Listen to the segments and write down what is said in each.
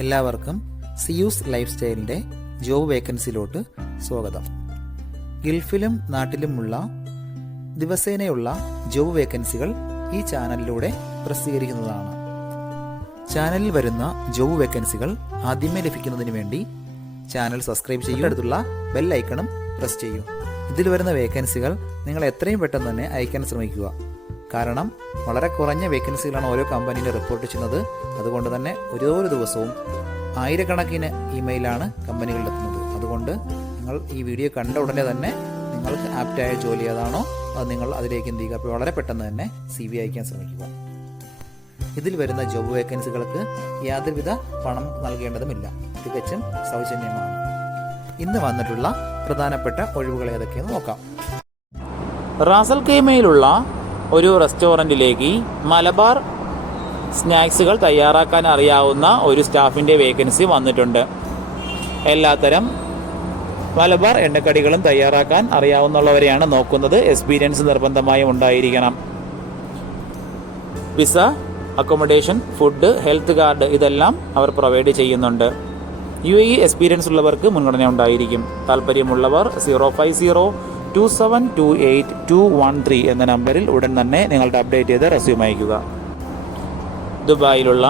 എല്ലാവർക്കും Zeus life സ്റ്റൈലിൻ്റെ job വേക്കൻസിയിലോട്ട് സ്വാഗതം. ഗൾഫിലും നാട്ടിലുമുള്ള ദിവസേനയുള്ള job വേക്കൻസികൾ ഈ ചാനലിലൂടെ പ്രസിദ്ധീകരിക്കുന്നതാണ്. ചാനലിൽ വരുന്ന ജോബ് വേക്കൻസികൾ ആദ്യമേ ലഭിക്കുന്നതിന് വേണ്ടി ചാനൽ സബ്സ്ക്രൈബ് ചെയ്യുക, അടുത്തുള്ള ബെൽ ഐക്കണും പ്രസ് ചെയ്യൂ. ഇതിൽ വരുന്ന വേക്കൻസികൾ നിങ്ങൾ എത്രയും പെട്ടെന്ന് തന്നെ അയക്കാൻ ശ്രമിക്കുക. കാരണം വളരെ കുറഞ്ഞ വേക്കൻസികളാണ് ഓരോ കമ്പനിയിൽ റിപ്പോർട്ട് ചെയ്യുന്നത്. അതുകൊണ്ട് തന്നെ ഓരോ ദിവസവും ആയിരക്കണക്കിന് ഇമെയിലാണ് കമ്പനികളിലെത്തുന്നത്. അതുകൊണ്ട് നിങ്ങൾ ഈ വീഡിയോ കണ്ട ഉടനെ തന്നെ നിങ്ങൾക്ക് ആപ്റ്റായ ജോലി ഏതാണോ അത് നിങ്ങൾ അതിലേക്ക് എന്ത് ചെയ്യുക, അപ്പോൾ വളരെ പെട്ടെന്ന് തന്നെ CV അയക്കാൻ ശ്രമിക്കുക. ഇതിൽ വരുന്ന ജോബ് വേക്കൻസികൾക്ക് യാതൊരുവിധ പണം നൽകേണ്ടതുമില്ല, തികച്ചും സൗജന്യമാണ്. ഇന്ന് വന്നിട്ടുള്ള പ്രധാനപ്പെട്ട ഒഴിവുകൾ ഏതൊക്കെയെന്ന് നോക്കാം. റാസൽ ഖൈമയിലുള്ള ഒരു റെസ്റ്റോറൻറ്റിലേക്ക് മലബാർ സ്നാക്സുകൾ തയ്യാറാക്കാൻ അറിയാവുന്ന ഒരു സ്റ്റാഫിൻ്റെ വേക്കൻസി വന്നിട്ടുണ്ട്. എല്ലാത്തരം മലബാർ എണ്ണക്കടികളും തയ്യാറാക്കാൻ അറിയാവുന്നവരെയാണ് നോക്കുന്നത്. എക്സ്പീരിയൻസ് നിർബന്ധമായും ഉണ്ടായിരിക്കണം. Visa, accommodation, food, health card ഇതെല്ലാം അവർ പ്രൊവൈഡ് ചെയ്യുന്നുണ്ട്. UAE എക്സ്പീരിയൻസ് ഉള്ളവർക്ക് മുൻഗണന ഉണ്ടായിരിക്കും. താല്പര്യമുള്ളവർ 05027282213 എന്ന നമ്പറിൽ ഉടൻ തന്നെ നിങ്ങളുടെ അപ്ഡേറ്റ് ചെയ്ത് റെസ്യൂം അയക്കുക. ദുബായിലുള്ള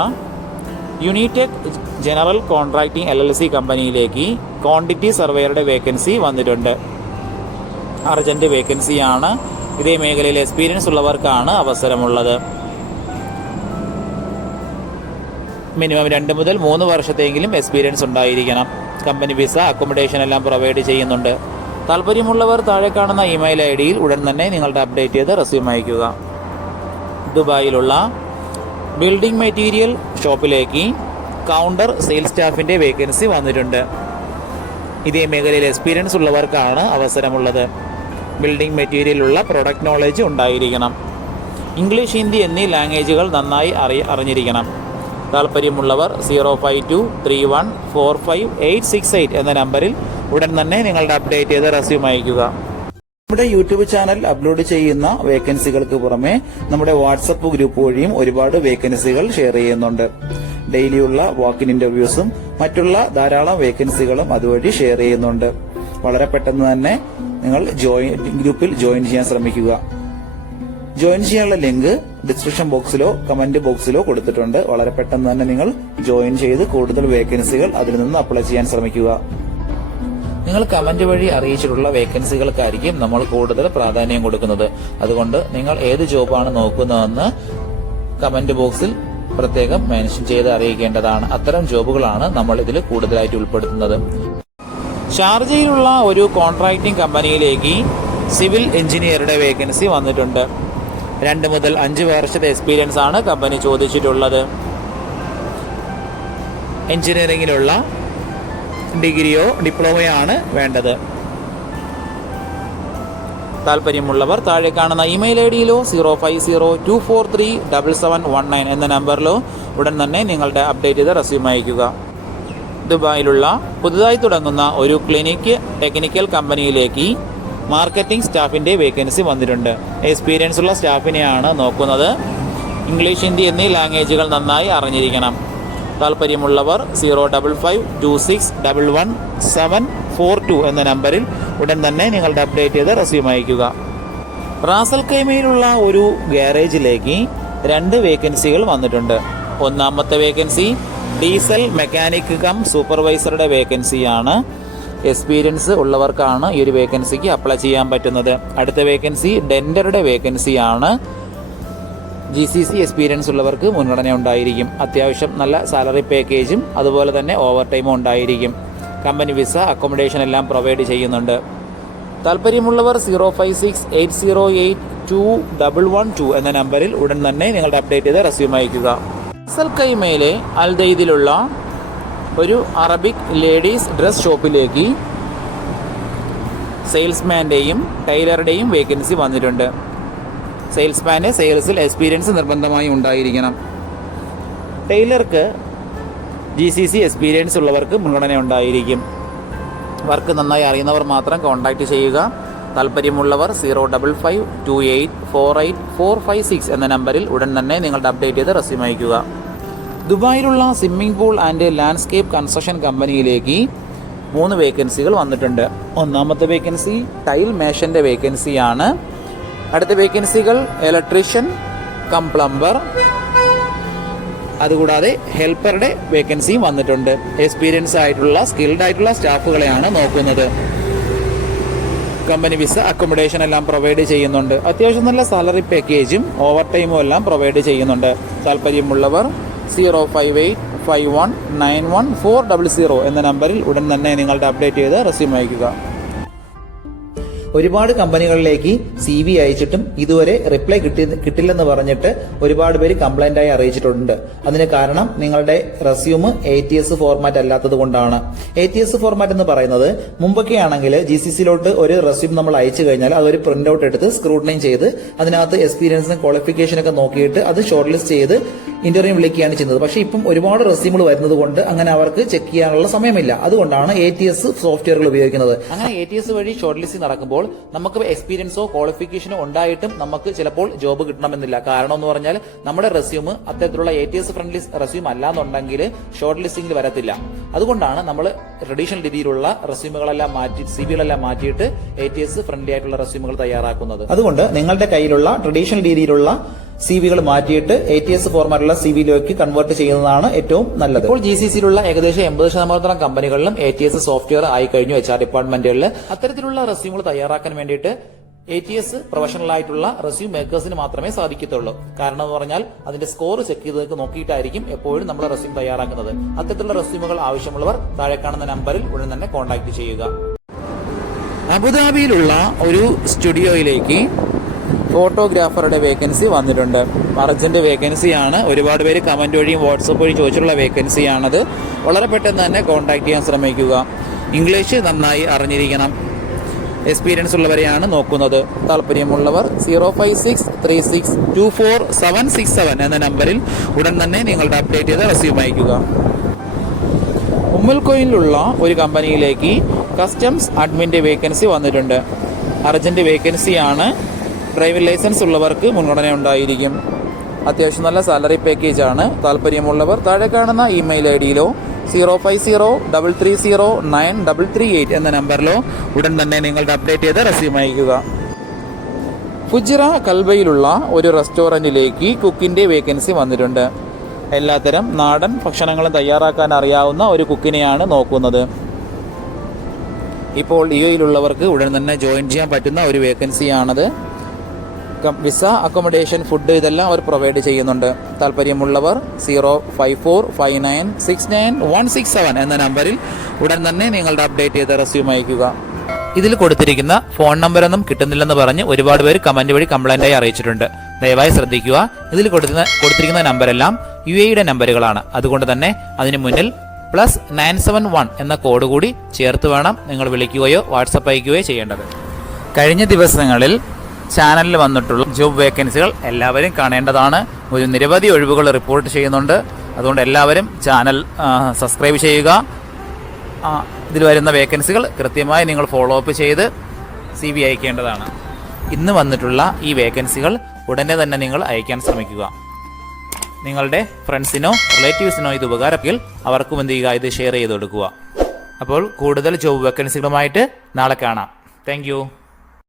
യൂണിടെക് ജനറൽ കോൺട്രാക്ടിംഗ് LLC കമ്പനിയിലേക്ക് ക്വാണ്ടിറ്റി സർവേയറുടെ വേക്കൻസി വന്നിട്ടുണ്ട്. അർജന്റ് വേക്കൻസിയാണ്. ഇതേ മേഖലയിൽ എക്സ്പീരിയൻസ് ഉള്ളവർക്കാണ് അവസരമുള്ളത്. മിനിമം 2 മുതൽ 3 വർഷത്തെങ്കിലും എക്സ്പീരിയൻസ് ഉണ്ടായിരിക്കണം. കമ്പനി വിസ, അക്കോമഡേഷൻ എല്ലാം പ്രൊവൈഡ് ചെയ്യുന്നുണ്ട്. താല്പര്യമുള്ളവർ താഴെ കാണുന്ന ഇമെയിൽ ID-യിൽ ഉടൻ തന്നെ നിങ്ങളുടെ അപ്ഡേറ്റ് ചെയ്ത് റെസ്യൂം അയക്കുക. ദുബായിലുള്ള ബിൽഡിംഗ് മെറ്റീരിയൽ ഷോപ്പിലേക്ക് കൗണ്ടർ സെയിൽസ് സ്റ്റാഫിൻ്റെ വേക്കൻസി വന്നിട്ടുണ്ട്. ഇതേ മേഖലയിൽ എക്സ്പീരിയൻസ് ഉള്ളവർക്കാണ് അവസരമുള്ളത്. ബിൽഡിംഗ് മെറ്റീരിയലുള്ള പ്രൊഡക്റ്റ് നോളജ് ഉണ്ടായിരിക്കണം. ഇംഗ്ലീഷ്, ഹിന്ദി എന്നീ ലാംഗ്വേജുകൾ നന്നായി അറിഞ്ഞിരിക്കണം. താല്പര്യമുള്ളവർ 05231458868 എന്ന നമ്പറിൽ ഉടൻ തന്നെ നിങ്ങളുടെ അപ്ഡേറ്റ് ചെയ്ത് റെസ്യൂം അയക്കുക. നമ്മുടെ യൂട്യൂബ് ചാനൽ അപ്ലോഡ് ചെയ്യുന്ന വേക്കൻസികൾക്ക് പുറമെ നമ്മുടെ വാട്സപ്പ് ഗ്രൂപ്പ് വഴിയും ഒരുപാട് വേക്കൻസികൾ ഷെയർ ചെയ്യുന്നുണ്ട്. ഡെയിലിയുള്ള വാക്കിൻ ഇന്റർവ്യൂസും മറ്റുള്ള ധാരാളം വേക്കൻസികളും അതുവഴി ഷെയർ ചെയ്യുന്നുണ്ട്. വളരെ പെട്ടെന്ന് തന്നെ നിങ്ങൾ ഗ്രൂപ്പിൽ ജോയിൻ ചെയ്യാൻ ശ്രമിക്കുക. ജോയിൻ ചെയ്യാനുള്ള ലിങ്ക് ഡിസ്ക്രിപ്ഷൻ ബോക്സിലോ കമന്റ് ബോക്സിലോ കൊടുത്തിട്ടുണ്ട്. വളരെ പെട്ടെന്ന് തന്നെ നിങ്ങൾ ജോയിൻ ചെയ്ത് കൂടുതൽ വേക്കൻസികൾ അതിൽ നിന്ന് അപ്ലൈ ചെയ്യാൻ ശ്രമിക്കുക. നിങ്ങൾ കമന്റ് വഴി അറിയിച്ചിട്ടുള്ള വേക്കൻസികൾക്കായിരിക്കും നമ്മൾ കൂടുതൽ പ്രാധാന്യം കൊടുക്കുന്നത്. അതുകൊണ്ട് നിങ്ങൾ ഏത് ജോബാണ് നോക്കുന്നതെന്ന് കമന്റ് ബോക്സിൽ പ്രത്യേകം മെൻഷൻ ചെയ്ത് അറിയിക്കേണ്ടതാണ്. അത്തരം ജോബുകളാണ് നമ്മൾ ഇതിൽ കൂടുതലായിട്ട് ഉൾപ്പെടുത്തുന്നത്. ഷാർജയിലുള്ള ഒരു കോൺട്രാക്ടിംഗ് കമ്പനിയിലേക്ക് സിവിൽ എഞ്ചിനീയറുടെ വേക്കൻസി വന്നിട്ടുണ്ട്. 2 മുതൽ 5 വർഷത്തെ എക്സ്പീരിയൻസ് ആണ് കമ്പനി ചോദിച്ചിട്ടുള്ളത്. എഞ്ചിനീയറിംഗിലുള്ള ഡിഗ്രിയോ ഡിപ്ലോമയോ ആണ് വേണ്ടത്. താല്പര്യമുള്ളവർ താഴെ കാണുന്ന ഇമെയിൽ ID-യിലോ 05024377719 എന്ന നമ്പറിലോ ഉടൻ തന്നെ നിങ്ങളുടെ അപ്ഡേറ്റ് ചെയ്ത് റെസ്യൂം അയക്കുക. ദുബായിലുള്ള പുതുതായി തുടങ്ങുന്ന ഒരു ക്ലിനിക് ടെക്നിക്കൽ കമ്പനിയിലേക്ക് മാർക്കറ്റിംഗ് സ്റ്റാഫിൻ്റെ വേക്കൻസി വന്നിട്ടുണ്ട്. എക്സ്പീരിയൻസ് ഉള്ള സ്റ്റാഫിനെയാണ് നോക്കുന്നത്. ഇംഗ്ലീഷ്, ഹിന്ദി എന്നീ ലാംഗ്വേജുകൾ നന്നായി അറിഞ്ഞിരിക്കണം. താല്പര്യമുള്ളവർ 05526111742 എന്ന നമ്പറിൽ ഉടൻ തന്നെ നിങ്ങളുടെ അപ്ഡേറ്റ് ചെയ്ത് റെസ്യൂം അയക്കുക. റാസൽ ഖൈമയിലുള്ള ഒരു ഗാരേജിലേക്ക് 2 വേക്കൻസികൾ വന്നിട്ടുണ്ട്. ഒന്നാമത്തെ വേക്കൻസി ഡീസൽ മെക്കാനിക് കം സൂപ്പർവൈസറുടെ വേക്കൻസിയാണ്. എക്സ്പീരിയൻസ് ഉള്ളവർക്കാണ് ഈ ഒരു വേക്കൻസിക്ക് അപ്ലൈ ചെയ്യാൻ പറ്റുന്നത്. അടുത്ത വേക്കൻസി ഡെൻഡറുടെ വേക്കൻസിയാണ്. GCC എക്സ്പീരിയൻസ് ഉള്ളവർക്ക് മുൻഗണന ഉണ്ടായിരിക്കും. അത്യാവശ്യം നല്ല സാലറി പാക്കേജും അതുപോലെ തന്നെ ഓവർ ടൈമും ഉണ്ടായിരിക്കും. കമ്പനി വിസ, അക്കോമഡേഷൻ എല്ലാം പ്രൊവൈഡ് ചെയ്യുന്നുണ്ട്. താല്പര്യമുള്ളവർ 05680821112 എന്ന നമ്പറിൽ ഉടൻ തന്നെ നിങ്ങളുടെ അപ്ഡേറ്റ് ചെയ്ത് റെസ്യൂം അയക്കുക. റാസൽ ഖൈമയിലെ അൽദൈദിലുള്ള ഒരു അറബിക് ലേഡീസ് ഡ്രസ് ഷോപ്പിലേക്ക് സെയിൽസ്മാൻ്റെയും ടൈലറുടെയും വേക്കൻസി വന്നിട്ടുണ്ട്. സെയിൽസ്മാന് സെയിൽസിൽ എക്സ്പീരിയൻസ് നിർബന്ധമായി ഉണ്ടായിരിക്കണം. ടൈലർക്ക് GCC എക്സ്പീരിയൻസ് ഉള്ളവർക്ക് മുൻഗണന ഉണ്ടായിരിക്കും. വർക്ക് നന്നായി അറിയുന്നവർ മാത്രം കോൺടാക്റ്റ് ചെയ്യുക. താല്പര്യമുള്ളവർ 05528484456 എന്ന നമ്പറിൽ ഉടൻ തന്നെ നിങ്ങളുടെ അപ്ഡേറ്റ് ചെയ്ത് റെസ്യൂം അയക്കുക. ദുബായിലുള്ള swimming pool and landscape construction കമ്പനിയിലേക്ക് 3 വേക്കൻസികൾ വന്നിട്ടുണ്ട്. ഒന്നാമത്തെ വേക്കൻസി ടൈൽ മേഷന്റെ വേക്കൻസിയാണ്. അടുത്ത വേക്കൻസികൾ ഇലക്ട്രീഷ്യൻ കം പ്ലംബർ, അതുകൂടാതെ ഹെൽപ്പറുടെ വേക്കൻസിയും വന്നിട്ടുണ്ട്. എക്സ്പീരിയൻസ് ആയിട്ടുള്ള സ്കിൽഡ് ആയിട്ടുള്ള സ്റ്റാഫുകളെയാണ് നോക്കുന്നത്. കമ്പനി വിസ, അക്കോമഡേഷൻ എല്ലാം പ്രൊവൈഡ് ചെയ്യുന്നുണ്ട്. അത്യാവശ്യം നല്ല സാലറി പാക്കേജും ഓവർ ടൈമും എല്ലാം പ്രൊവൈഡ് ചെയ്യുന്നുണ്ട്. താല്പര്യമുള്ളവർ 05851914000 എന്ന നമ്പറിൽ ഉടൻ തന്നെ നിങ്ങളുടെ അപ്ഡേറ്റ് ചെയ്ത് റെസ്യൂം അയക്കുക. ഒരുപാട് കമ്പനികളിലേക്ക് CV അയച്ചിട്ടും ഇതുവരെ റിപ്ലൈ കിട്ടില്ലെന്ന് പറഞ്ഞിട്ട് ഒരുപാട് പേര് കംപ്ലൈന്റ് ആയി അറിയിച്ചിട്ടുണ്ട്. അതിന് കാരണം നിങ്ങളുടെ റെസ്യൂം ATS ഫോർമാറ്റ് അല്ലാത്തത് കൊണ്ടാണ്. ATS ഫോർമാറ്റ് എന്ന് പറയുന്നത് മുമ്പൊക്കെ ആണെങ്കിൽ GCCയിലോട്ട് ഒരു റെസ്യൂം നമ്മൾ അയച്ചു കഴിഞ്ഞാൽ അതൊരു പ്രിന്റ് ഔട്ട് എടുത്ത് സ്ക്രൂട്ടനൈ ചെയ്ത് അതിനകത്ത് എക്സ്പീരിയൻസും ക്വാളിഫിക്കേഷനൊക്കെ നോക്കിയിട്ട് അത് ഷോർട്ട് ലിസ്റ്റ് ചെയ്ത് ഇന്റർവ്യൂ വിളിക്കുകയാണ് ചെയ്യുന്നത്. പക്ഷേ ഇപ്പം ഒരുപാട് റെസ്യൂമുകൾ വരുന്നത് കൊണ്ട് അങ്ങനെ അവർക്ക് ചെക്ക് ചെയ്യാനുള്ള സമയമില്ല. അതുകൊണ്ടാണ് ATS സോഫ്റ്റ്വെയറുകൾ ഉപയോഗിക്കുന്നത്. അങ്ങനെ ATS വഴി ഷോർട്ട് ലിസ്റ്റിംഗ് നടക്കുമ്പോൾ നമുക്ക് എക്സ്പീരിയൻസോ ക്വാളിഫിക്കേഷനോ ഉണ്ടായിട്ടും നമുക്ക് ചിലപ്പോൾ ജോബ് കിട്ടണമെന്നില്ല. കാരണം എന്ന് പറഞ്ഞാൽ നമ്മുടെ റെസ്യൂം അത്തരത്തിലുള്ള ATS ഫ്രണ്ട്ലി റെസ്യൂം അല്ലാന്നുണ്ടെങ്കിൽ ഷോർട്ട് ലിസ്റ്റിംഗിൽ വരത്തില്ല. അതുകൊണ്ടാണ് നമ്മൾ ട്രഡീഷണൽ രീതിയിലുള്ള റെസ്യൂമുകളെല്ലാം മാറ്റി CVകളെല്ലാം മാറ്റിയിട്ട് ATS ഫ്രണ്ട്ലി ആയിട്ടുള്ള റെസ്യൂമുകൾ തയ്യാറാക്കുന്നത്. അതുകൊണ്ട് നിങ്ങളുടെ കയ്യിലുള്ള ട്രഡീഷണൽ രീതിയിലുള്ള CVകൾ മാറ്റിയിട്ട് ATS ഫോർമാറ്റുള്ള CVയിലേക്ക് കൺവേർട്ട് ചെയ്യുന്നതാണ് ഏറ്റവും നല്ലത്. ഇപ്പോൾ GCCയിലുള്ള ഏകദേശം 80% കമ്പനികളിലും ATS സോഫ്റ്റ്വെയർ ആയി കഴിഞ്ഞു. HR ഡിപ്പാർട്ട്മെന്റുകളിൽ അത്തരത്തിലുള്ള റെസ്യൂമുകൾ തയ്യാറാക്കാൻ വേണ്ടിയിട്ട് ATS പ്രൊഫഷണൽ ആയിട്ടുള്ള റെസ്യൂം മേക്കേഴ്സിന് മാത്രമേ സാധിക്കത്തുള്ളൂ. കാരണം എന്ന് പറഞ്ഞാൽ അതിന്റെ സ്കോർ ചെക്ക് ചെയ്ത് നോക്കിയിട്ടായിരിക്കും എപ്പോഴും നമ്മൾ റെസ്യൂം തയ്യാറാക്കുന്നത്. അത്തരത്തിലുള്ള റെസ്യൂമുകൾ ആവശ്യമുള്ളവർ താഴെ കാണുന്ന നമ്പറിൽ ഉടൻ തന്നെ കോൺടാക്ട് ചെയ്യുക. അബുദാബിയിലുള്ള ഒരു സ്റ്റുഡിയോയിലേക്ക് ഫോട്ടോഗ്രാഫറുടെ വേക്കൻസി വന്നിട്ടുണ്ട്. അർജന്റ് വേക്കൻസിയാണ്. ഒരുപാട് പേര് കമന്റ് വഴിയും വാട്സപ്പ് വഴി ചോദിച്ചിട്ടുള്ള വേക്കൻസിയാണത്. വളരെ പെട്ടെന്ന് തന്നെ കോൺടാക്ട് ചെയ്യാൻ ശ്രമിക്കുക. ഇംഗ്ലീഷ് നന്നായി അറിഞ്ഞിരിക്കണം. എക്സ്പീരിയൻസ് ഉള്ളവരെയാണ് നോക്കുന്നത്. താല്പര്യമുള്ളവർ 05636247767 എന്ന നമ്പറിൽ ഉടൻ തന്നെ നിങ്ങളുടെ അപ്ഡേറ്റ് ചെയ്ത് റെസ്യൂം അയക്കുക. ഉമ്മൽകോയിലുള്ള ഒരു കമ്പനിയിലേക്ക് കസ്റ്റംസ് അഡ്മിന്റെ വേക്കൻസി വന്നിട്ടുണ്ട്. അർജന്റ് വേക്കൻസിയാണ്. ഡ്രൈവിംഗ് ലൈസൻസ് ഉള്ളവർക്ക് മുൻഗണന ഉണ്ടായിരിക്കും. അത്യാവശ്യം നല്ല സാലറി പാക്കേജ് ആണ്. താല്പര്യമുള്ളവർ താഴെ കാണുന്ന ഇമെയിൽ IDയിലോ 05033093338 എന്ന നമ്പറിലോ ഉടൻ തന്നെ നിങ്ങളുടെ അപ്ഡേറ്റ് ചെയ്ത് റെസ്യൂം അയക്കുക. ഫുജിറ കൽബയിലുള്ള ഒരു റെസ്റ്റോറന്റിലേക്ക് കുക്കിന്റെ വേക്കൻസി വന്നിട്ടുണ്ട്. എല്ലാത്തരം നാടൻ ഭക്ഷണങ്ങളും തയ്യാറാക്കാൻ അറിയാവുന്ന ഒരു കുക്കിനെയാണ് നോക്കുന്നത്. ഇപ്പോൾ UAEയിലുള്ളവർക്ക് ഉടൻ തന്നെ ജോയിൻ ചെയ്യാൻ പറ്റുന്ന ഒരു വേക്കൻസിയാണത്. വിസ, അക്കോമഡേഷൻ, ഫുഡ് ഇതെല്ലാം അവർ പ്രൊവൈഡ് ചെയ്യുന്നുണ്ട്. താല്പര്യമുള്ളവർ 05459696167 എന്ന നമ്പറിൽ ഉടൻ തന്നെ നിങ്ങളുടെ അപ്ഡേറ്റ് ചെയ്ത റെസ്യൂം അയക്കുക. ഇതിൽ കൊടുത്തിരിക്കുന്ന ഫോൺ നമ്പറൊന്നും കിട്ടുന്നില്ലെന്ന് പറഞ്ഞ് ഒരുപാട് പേര് കമന്റ് വഴി കംപ്ലൈന്റായി അറിയിച്ചിട്ടുണ്ട്. ദയവായി ശ്രദ്ധിക്കുക. ഇതിൽ കൊടുത്തിരിക്കുന്ന നമ്പരെല്ലാം UAEയുടെ നമ്പറുകളാണ്. അതുകൊണ്ട് തന്നെ അതിന് മുന്നിൽ +971 എന്ന കോഡ് കൂടി ചേർത്ത് വേണം നിങ്ങൾ വിളിക്കുകയോ വാട്സപ്പ് അയക്കുകയോ ചെയ്യേണ്ടത്. കഴിഞ്ഞ ദിവസങ്ങളിൽ ചാനലിൽ വന്നിട്ടുള്ള ജോബ് വേക്കൻസികൾ എല്ലാവരും കാണേണ്ടതാണ്. ഒരു നിരവധി ഒഴിവുകൾ റിപ്പോർട്ട് ചെയ്യുന്നുണ്ട്. അതുകൊണ്ട് എല്ലാവരും ചാനൽ സബ്സ്ക്രൈബ് ചെയ്യുക. ഇതിൽ വരുന്ന വേക്കൻസികൾ കൃത്യമായി നിങ്ങൾ ഫോളോ അപ്പ് ചെയ്ത് CV അയക്കേണ്ടതാണ്. ഇന്ന് വന്നിട്ടുള്ള ഈ വേക്കൻസികൾ ഉടനെ തന്നെ നിങ്ങൾ അയക്കാൻ ശ്രമിക്കുക. നിങ്ങളുടെ ഫ്രണ്ട്സിനോ റിലേറ്റീവ്സിനോ ഇത് ഉപകാരമെങ്കിൽ അവർക്കും എന്ത് ചെയ്യുക, ഇത് ഷെയർ ചെയ്ത് കൊടുക്കുക. അപ്പോൾ കൂടുതൽ ജോബ് വേക്കൻസികളുമായിട്ട് നാളെ കാണാം. താങ്ക്